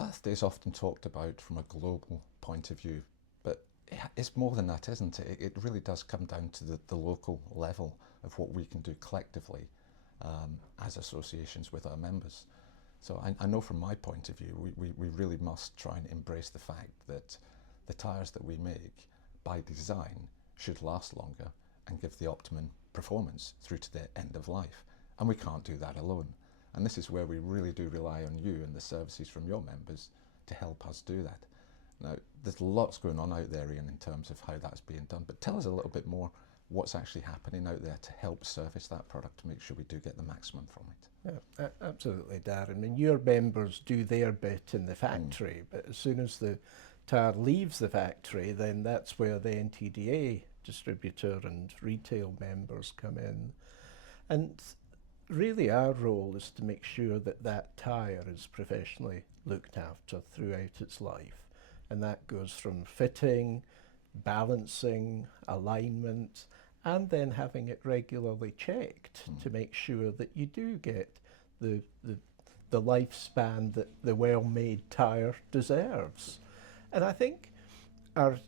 Earth Day is often talked about from a global point of view, but it's more than that, isn't it? It really does come down to the local level of what we can do collectively as associations with our members. So I know from my point of view, we really must try and embrace the fact that the tyres that we make, by design, should last longer and give the optimum performance through to the end of life. And we can't do that alone. And this is where we really do rely on you and the services from your members to help us do that. Now, there's lots going on out there, Ian, in terms of how that's being done, but tell us a little bit more what's actually happening out there to help service that product to make sure we do get the maximum from it. Yeah, absolutely, Darren. I mean, your members do their bit in the factory, but as soon as the tyre leaves the factory, then that's where the NTDA distributor and retail members come in. And really our role is to make sure that that tyre is professionally looked after throughout its life. And that goes from fitting, balancing, alignment, and then having it regularly checked to make sure that you do get the lifespan that the well-made tyre deserves. And I think our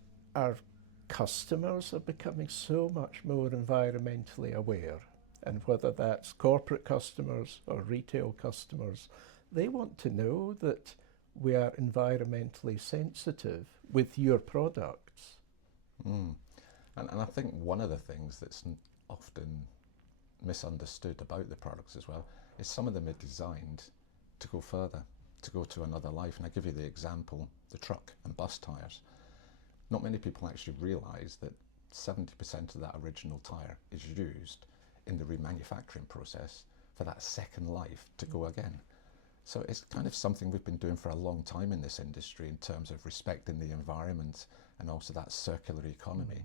customers are becoming so much more environmentally aware, and whether that's corporate customers or retail customers, they want to know that we are environmentally sensitive with your products. And I think one of the things that's often misunderstood about the products as well is some of them are designed to go further, to go to another life. And I give you the example, the truck and bus tyres. Not many people actually realise that 70% of that original tyre is used in the remanufacturing process for that second life to go again. So it's kind of something we've been doing for a long time in this industry in terms of respecting the environment and also that circular economy.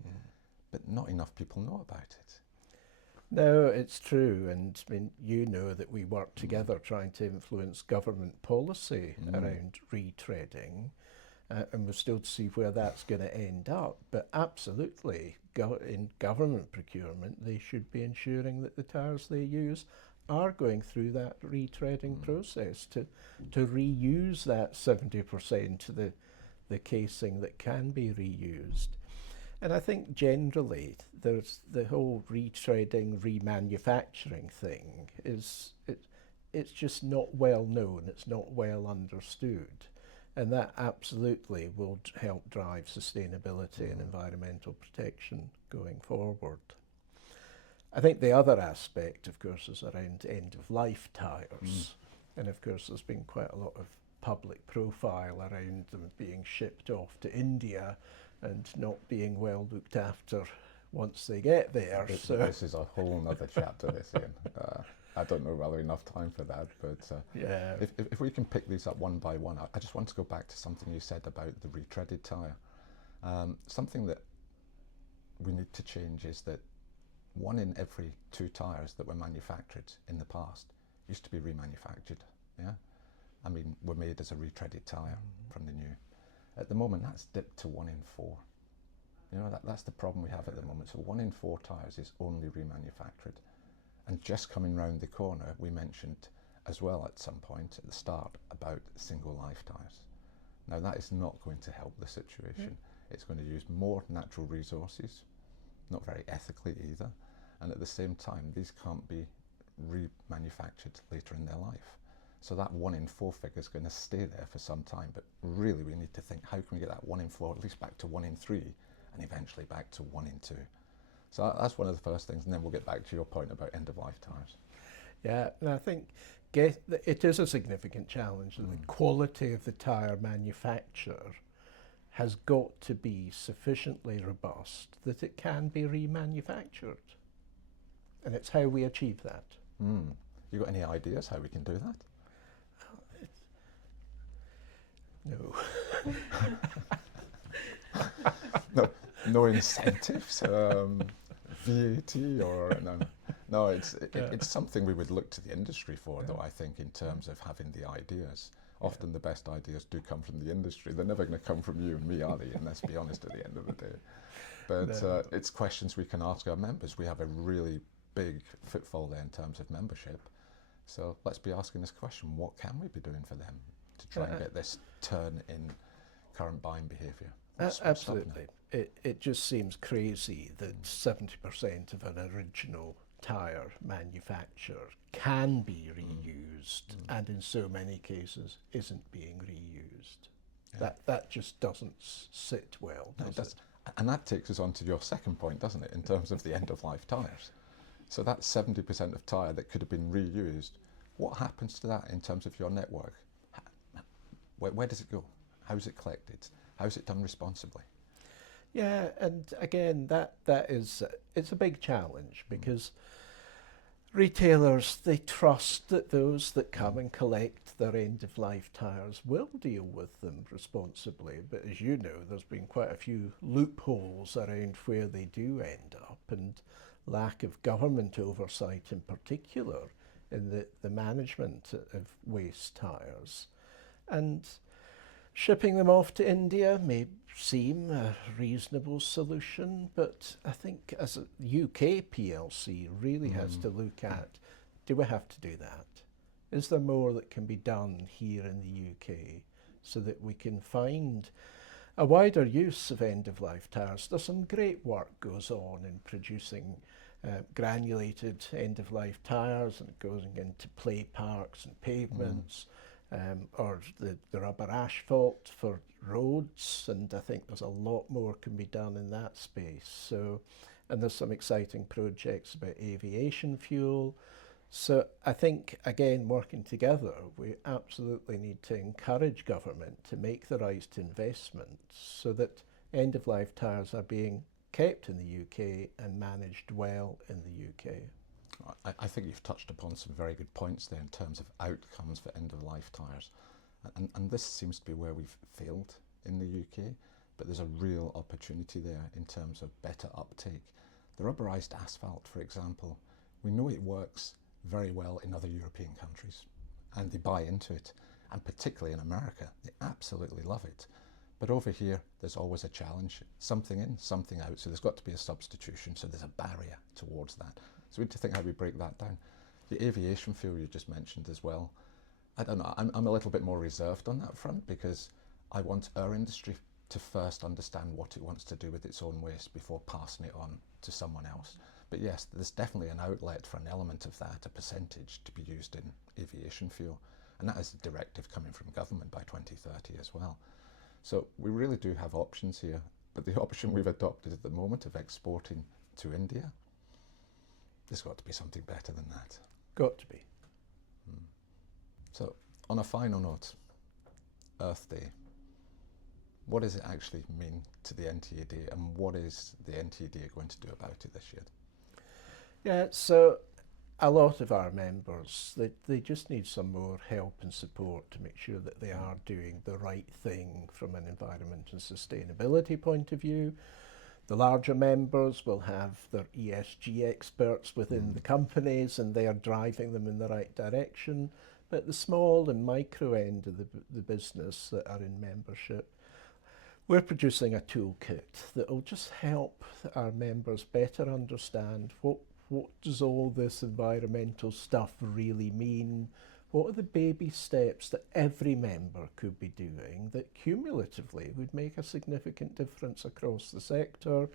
But not enough people know about it. No, it's true, and I mean, you know that we work together trying to influence government policy around retreading, and we're still to see where that's going to end up. But absolutely, in government procurement, they should be ensuring that the tyres they use are going through that retreading process to reuse that 70% of the casing that can be reused. And I think generally there's the whole retreading, remanufacturing thing it's just not well known, it's not well understood. And that absolutely will help drive sustainability and environmental protection going forward. I think the other aspect, of course, is around end-of-life tyres. And of course, there's been quite a lot of public profile around them being shipped off to India and not being well looked after once they get there. This is a whole other chapter, this, Ian. I don't know whether enough time for that, but yeah. If we can pick these up one by one, I just want to go back to something you said about the retreaded tyre. Something that we need to change is that 1 in every 2 tyres that were manufactured in the past used to be remanufactured. Yeah, I mean, were made as a retreaded tyre from the new. At the moment, that's dipped to 1 in 4. You know, that's the problem we have at the moment. So 1 in 4 tyres is only remanufactured. And just coming round the corner, we mentioned as well at some point at the start about single life tyres. Now that is not going to help the situation. It's going to use more natural resources, not very ethically either. And at the same time, these can't be remanufactured later in their life. So that 1 in 4 figure is going to stay there for some time, but really we need to think, how can we get that 1 in 4 at least back to 1 in 3 and eventually back to 1 in 2. So that's one of the first things, and then we'll get back to your point about end-of-life tyres. Yeah, and I think it is a significant challenge. The quality of the tyre manufacture has got to be sufficiently robust that it can be remanufactured. And it's how we achieve that. You got any ideas how we can do that? No. No incentives, VAT or no. It's something we would look to the industry for, though. I think in terms of having the ideas. Often the best ideas do come from the industry. They're never going to come from you and me, are they? And let's be honest at the end of the day. But it's questions we can ask our members. We have a really big footfall there in terms of membership. So let's be asking this question: what can we be doing for them? to try and get this turn in current buying behaviour? Absolutely. It just seems crazy that 70% of an original tyre manufacturer can be reused and in so many cases isn't being reused. Yeah. That just doesn't sit well, does it? And that takes us on to your second point, doesn't it, in terms of the end-of-life tyres. So that's 70% of tyre that could have been reused. What happens to that in terms of your network? Where does it go? How is it collected? How is it done responsibly? Yeah, and again, it's a big challenge because retailers, they trust that those that come and collect their end-of-life tyres will deal with them responsibly. But as you know, there's been quite a few loopholes around where they do end up, and lack of government oversight in particular in the management of waste tyres. And shipping them off to India may seem a reasonable solution, but I think as a UK PLC really has to look at, do we have to do that? Is there more that can be done here in the UK so that we can find a wider use of end-of-life tyres? There's some great work goes on in producing granulated end-of-life tyres, and going into play parks and pavements, or the rubber asphalt for roads, and I think there's a lot more can be done in that space. So, and there's some exciting projects about aviation fuel. So I think, again, working together, we absolutely need to encourage government to make the right investments so that end-of-life tyres are being kept in the UK and managed well in the UK. I think you've touched upon some very good points there in terms of outcomes for end-of-life tyres. And this seems to be where we've failed in the UK, but there's a real opportunity there in terms of better uptake. The rubberised asphalt, for example, we know it works very well in other European countries, and they buy into it, and particularly in America, they absolutely love it. But over here, there's always a challenge. Something in, something out, so there's got to be a substitution, so there's a barrier towards that. So we need to think how we break that down. The aviation fuel you just mentioned as well, I don't know, I'm a little bit more reserved on that front, because I want our industry to first understand what it wants to do with its own waste before passing it on to someone else. But yes, there's definitely an outlet for an element of that, a percentage, to be used in aviation fuel. And that is a directive coming from government by 2030 as well. So we really do have options here, but the option we've adopted at the moment of exporting to India, there's got to be something better than that. Got to be. So on a final note, Earth Day, what does it actually mean to the NTDA, and what is the NTDA going to do about it this year? Yeah, so a lot of our members, they just need some more help and support to make sure that they are doing the right thing from an environment and sustainability point of view. The larger members will have their ESG experts within the companies, and they are driving them in the right direction. But the small and micro end of the business that are in membership, we're producing a toolkit that will just help our members better understand what does all this environmental stuff really mean? What are the baby steps that every member could be doing that cumulatively would make a significant difference across the sector?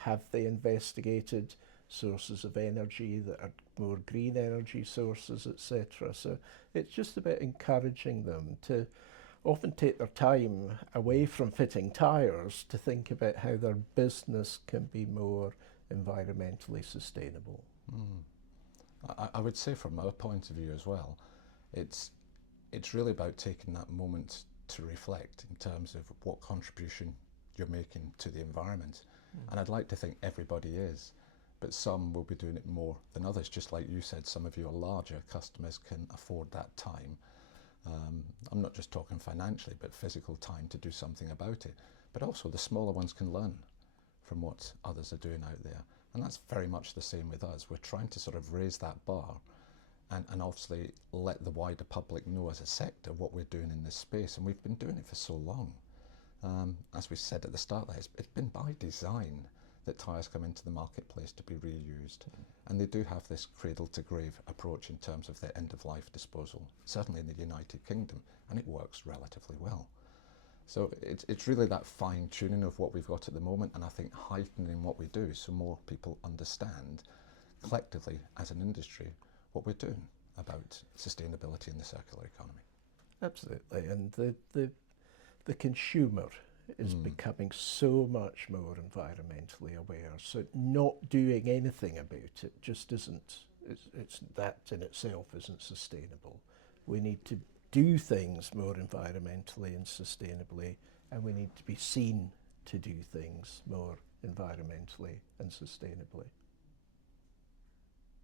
Have they investigated sources of energy that are more green energy sources, etc.? So it's just about encouraging them to often take their time away from fitting tyres to think about how their business can be more environmentally sustainable. I would say from our point of view as well, it's really about taking that moment to reflect in terms of what contribution you're making to the environment. And I'd like to think everybody is, but some will be doing it more than others. Just like you said, some of your larger customers can afford that time. I'm not just talking financially, but physical time to do something about it. But also the smaller ones can learn from what others are doing out there. And that's very much the same with us. We're trying to sort of raise that bar and obviously let the wider public know as a sector what we're doing in this space. And we've been doing it for so long. As we said at the start, it's been by design that tyres come into the marketplace to be reused. And they do have this cradle-to-grave approach in terms of their end-of-life disposal, certainly in the United Kingdom, and it works relatively well. So it's really that fine-tuning of what we've got at the moment, and I think heightening what we do so more people understand collectively as an industry what we're doing about sustainability in the circular economy. Absolutely, and the consumer is becoming so much more environmentally aware, so not doing anything about it just isn't, it's that in itself isn't sustainable. We need to do things more environmentally and sustainably, and we need to be seen to do things more environmentally and sustainably.